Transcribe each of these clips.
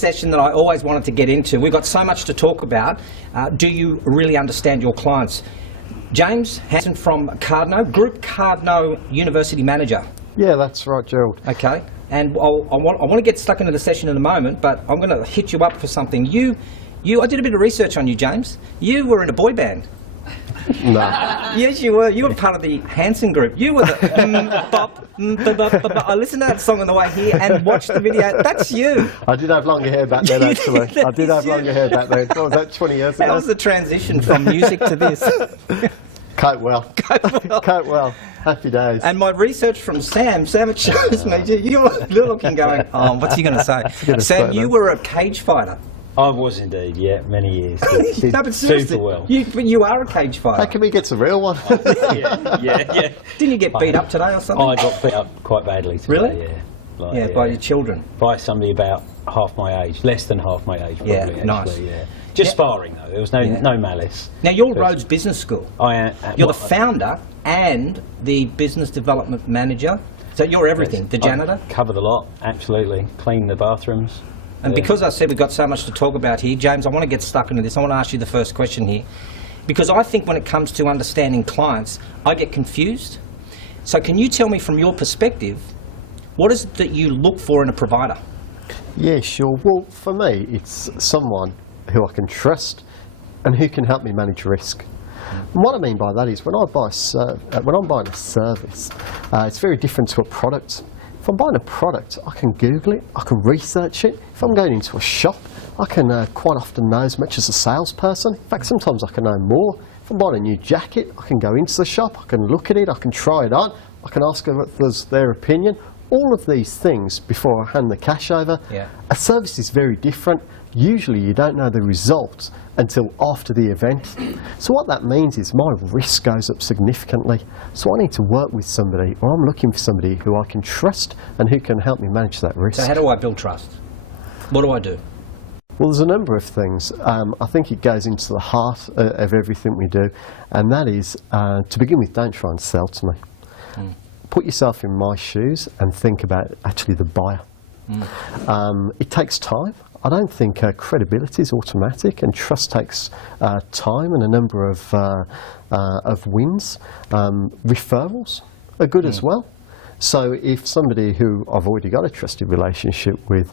session that I always wanted to get into. We've got so much to talk about. Do you really understand your clients? James Hanson from CARDNO, Group CARDNO University Manager. Yeah, that's right, Gerald. Okay, and I want to get stuck into the session in a moment, but I'm going to hit you up for something. I did a bit of research on you, James. You were in a boy band. No. Yes, you were. You were part of the Hanson group. You were the bop. I listened to that song on the way here and watched the video. That's you. I did have longer hair back then, actually. I did have longer hair back then. What was that, 20 years ago? That was the transition from music to this. Cope well. Cope well. Happy days. And my research from Sam, it shows me, you're looking going, oh, what's he going to say? Sam, you were a cage fighter. I was indeed, yeah, many years. No, but seriously, super well. You are a cage fighter. How can we get a real one? Yeah. Didn't you get beat up today or something? I got beat up quite badly today, really? Yeah. By your children? By somebody about half my age, less than half my age probably, actually. Nice. Yeah. Just sparring though, there was no malice. Now you're Rhodes Business School. I am. You're the founder and the business development manager. So you're everything, the janitor? I cover the lot, absolutely. Clean the bathrooms. And because I said we've got so much to talk about here, James, I want to get stuck into this. I want to ask you the first question here. Because I think when it comes to understanding clients, I get confused. So can you tell me from your perspective, what is it that you look for in a provider? Yeah, sure. Well, for me, it's someone who I can trust and who can help me manage risk. And what I mean by that is when I'm buying a service, it's very different to a product. If I'm buying a product, I can Google it, I can research it. If I'm going into a shop, I can quite often know as much as a salesperson. In fact, sometimes I can know more. If I'm buying a new jacket, I can go into the shop, I can look at it, I can try it on, I can ask others their opinion. All of these things before I hand the cash over. Yeah. A service is very different. Usually you don't know the results until after the event. So what that means is my risk goes up significantly. So I need to work with somebody, or I'm looking for somebody who I can trust and who can help me manage that risk. So how do I build trust? What do I do? Well, there's a number of things. I think it goes into the heart of everything we do, and that is, to begin with, don't try and sell to me. Put yourself in my shoes and think about actually the buyer. It takes time. I don't think credibility is automatic, and trust takes time and a number of wins. Referrals are good as well. So if somebody who I've already got a trusted relationship with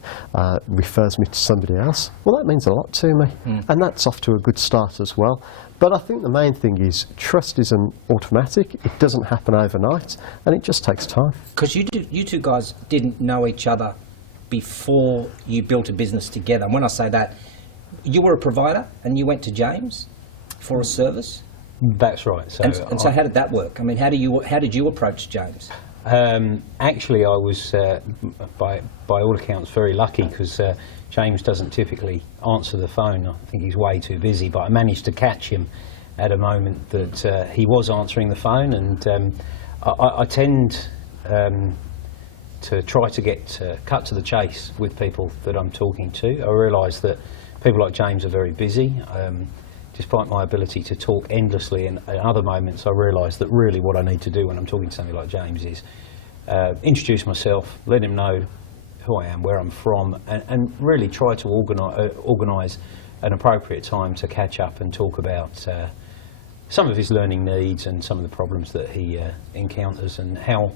refers me to somebody else, well, that means a lot to me, and that's off to a good start as well. But I think the main thing is trust isn't automatic, it doesn't happen overnight, and it just takes time. Because you two guys didn't know each other before you built a business together. And when I say that, you were a provider and you went to James for a service? That's right. So and so how did that work? I mean, how did you approach James? Actually, I was, by all accounts, very lucky because James doesn't typically answer the phone. I think he's way too busy, but I managed to catch him at a moment that he was answering the phone, and I tend to try to get cut to the chase with people that I'm talking to. I realise that people like James are very busy. Despite my ability to talk endlessly, and at other moments I realise that really what I need to do when I'm talking to somebody like James is introduce myself, let him know who I am, where I'm from, and really try to organise an appropriate time to catch up and talk about some of his learning needs and some of the problems that he encounters, and how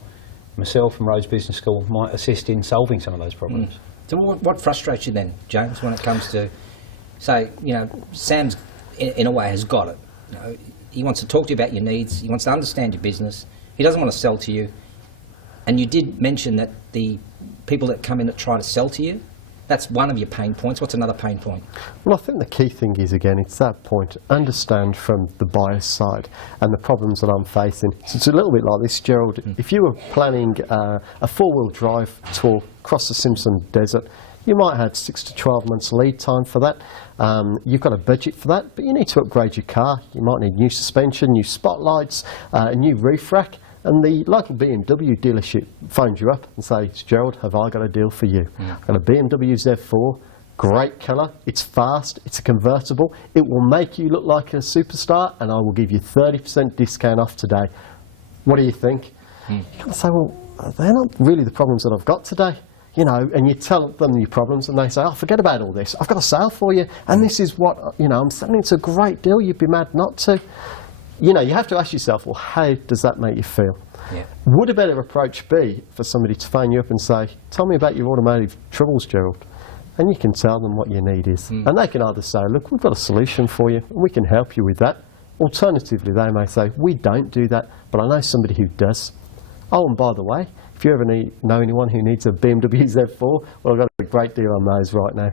myself and Rhodes Business School might assist in solving some of those problems. So what frustrates you then, James, when it comes to, say, Sam's in a way has got it. He wants to talk to you about your needs, he wants to understand your business, he doesn't want to sell to you. And you did mention that the people that come in that try to sell to you, that's one of your pain points. What's another pain point? Well, I think the key thing is, again, it's that point, understand from the buyer's side and the problems that I'm facing. So it's a little bit like this, Gerald. If you were planning a four-wheel drive tour across the Simpson Desert, you might have 6 to 12 months lead time for that. You've got a budget for that, but you need to upgrade your car. You might need new suspension, new spotlights, a new roof rack. And the local BMW dealership phones you up and says, Gerald, have I got a deal for you? I've got a BMW Z4, great colour, it's fast, it's a convertible, it will make you look like a superstar, and I will give you 30% discount off today. What do you think? You can't say, well, they're not really the problems that I've got today. you know, and you tell them your problems and they say, oh, forget about all this, I've got a sale for you, and this is what, you know, I'm saying it's a great deal, you'd be mad not to. You know, you have to ask yourself, well, how does that make you feel? Yeah. Would a better approach be for somebody to phone you up and say, tell me about your automotive troubles, Gerald? And you can tell them what your need is. And they can either say, look, we've got a solution for you, and we can help you with that. Alternatively, they may say, we don't do that, but I know somebody who does. Oh, and by the way, if you ever know anyone who needs a BMW Z4, well, I've got a great deal on those right now.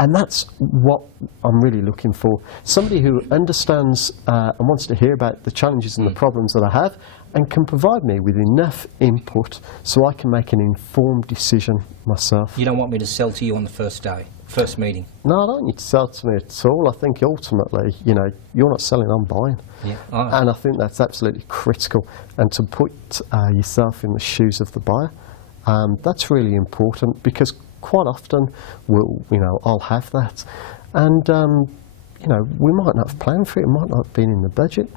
And that's what I'm really looking for. Somebody who understands and wants to hear about the challenges and the problems that I have and can provide me with enough input so I can make an informed decision myself. You don't want me to sell to you on the first day, first meeting? No, I don't want you to sell to me at all. I think ultimately, you know, you're not selling, I'm buying. Yeah. And I think that's absolutely critical. And to put yourself in the shoes of the buyer, that's really important, because quite often I'll have that, and you know, we might not have planned for it, it might not have been in the budget.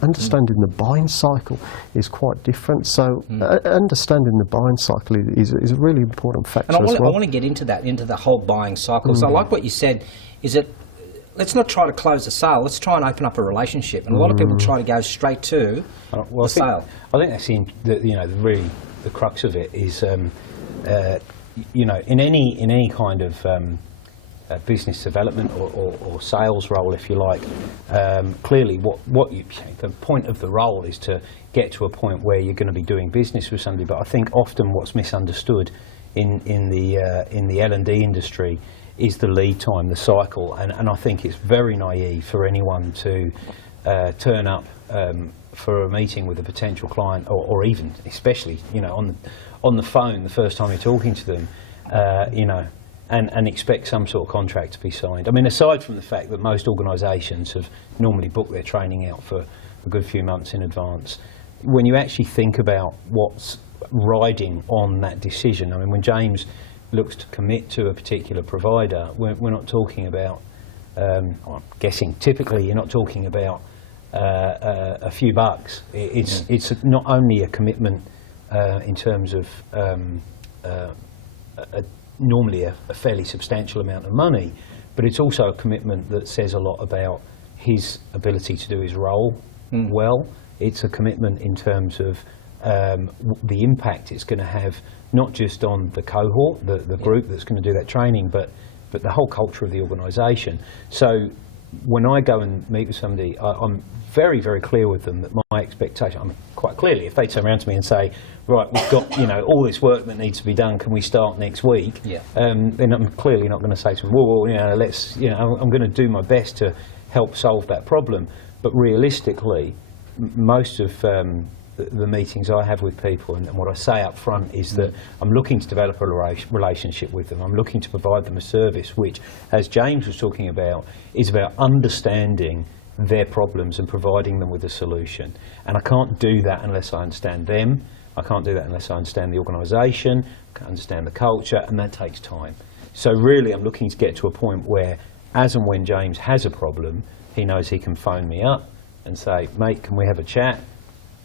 Understanding the buying cycle is quite different, so understanding the buying cycle is a really important factor. And I want to get into that, into the whole buying cycle. So I like what you said, is that let's not try to close a sale, let's try and open up a relationship. And a lot of people try to go straight to the sale. I think that's the crux of it is, you know, in any kind of business development or sales role, if you like, clearly the point of the role is to get to a point where you're going to be doing business with somebody. But I think often what's misunderstood in the L&D industry is the lead time, the cycle, and I think it's very naive for anyone to turn up for a meeting with a potential client, or even especially, you know, on the phone the first time you're talking to them, you know, and expect some sort of contract to be signed. I mean, aside from the fact that most organisations have normally booked their training out for a good few months in advance, when you actually think about what's riding on that decision, I mean, when James looks to commit to a particular provider, we're not talking about, I'm guessing typically you're not talking about a few bucks. It's not only a commitment in terms of normally a fairly substantial amount of money, but it's also a commitment that says a lot about his ability to do his role well. It's a commitment in terms of the impact it's going to have, not just on the cohort, the group that's going to do that training, but the whole culture of the organisation. So when I go and meet with somebody, I'm very, very clear with them that my expectation, I mean, quite clearly, if they turn around to me and say, right, we've got, you know, all this work that needs to be done, can we start next week? Yeah. Then I'm clearly not going to say to them, well, you know, let's, you know, I'm going to do my best to help solve that problem. But realistically, most of the meetings I have with people, and what I say up front is that I'm looking to develop a relationship with them. I'm looking to provide them a service which, as James was talking about, is about understanding their problems and providing them with a solution. And I can't do that unless I understand them. I can't do that unless I understand the organisation, I can't understand the culture, and that takes time. So really I'm looking to get to a point where, as and when James has a problem, he knows he can phone me up and say, mate, can we have a chat?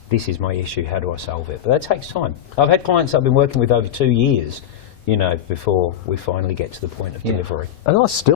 This is my issue, how do I solve it? But that takes time. I've had clients I've been working with over 2 years, you know, before we finally get to the point of delivery. And I still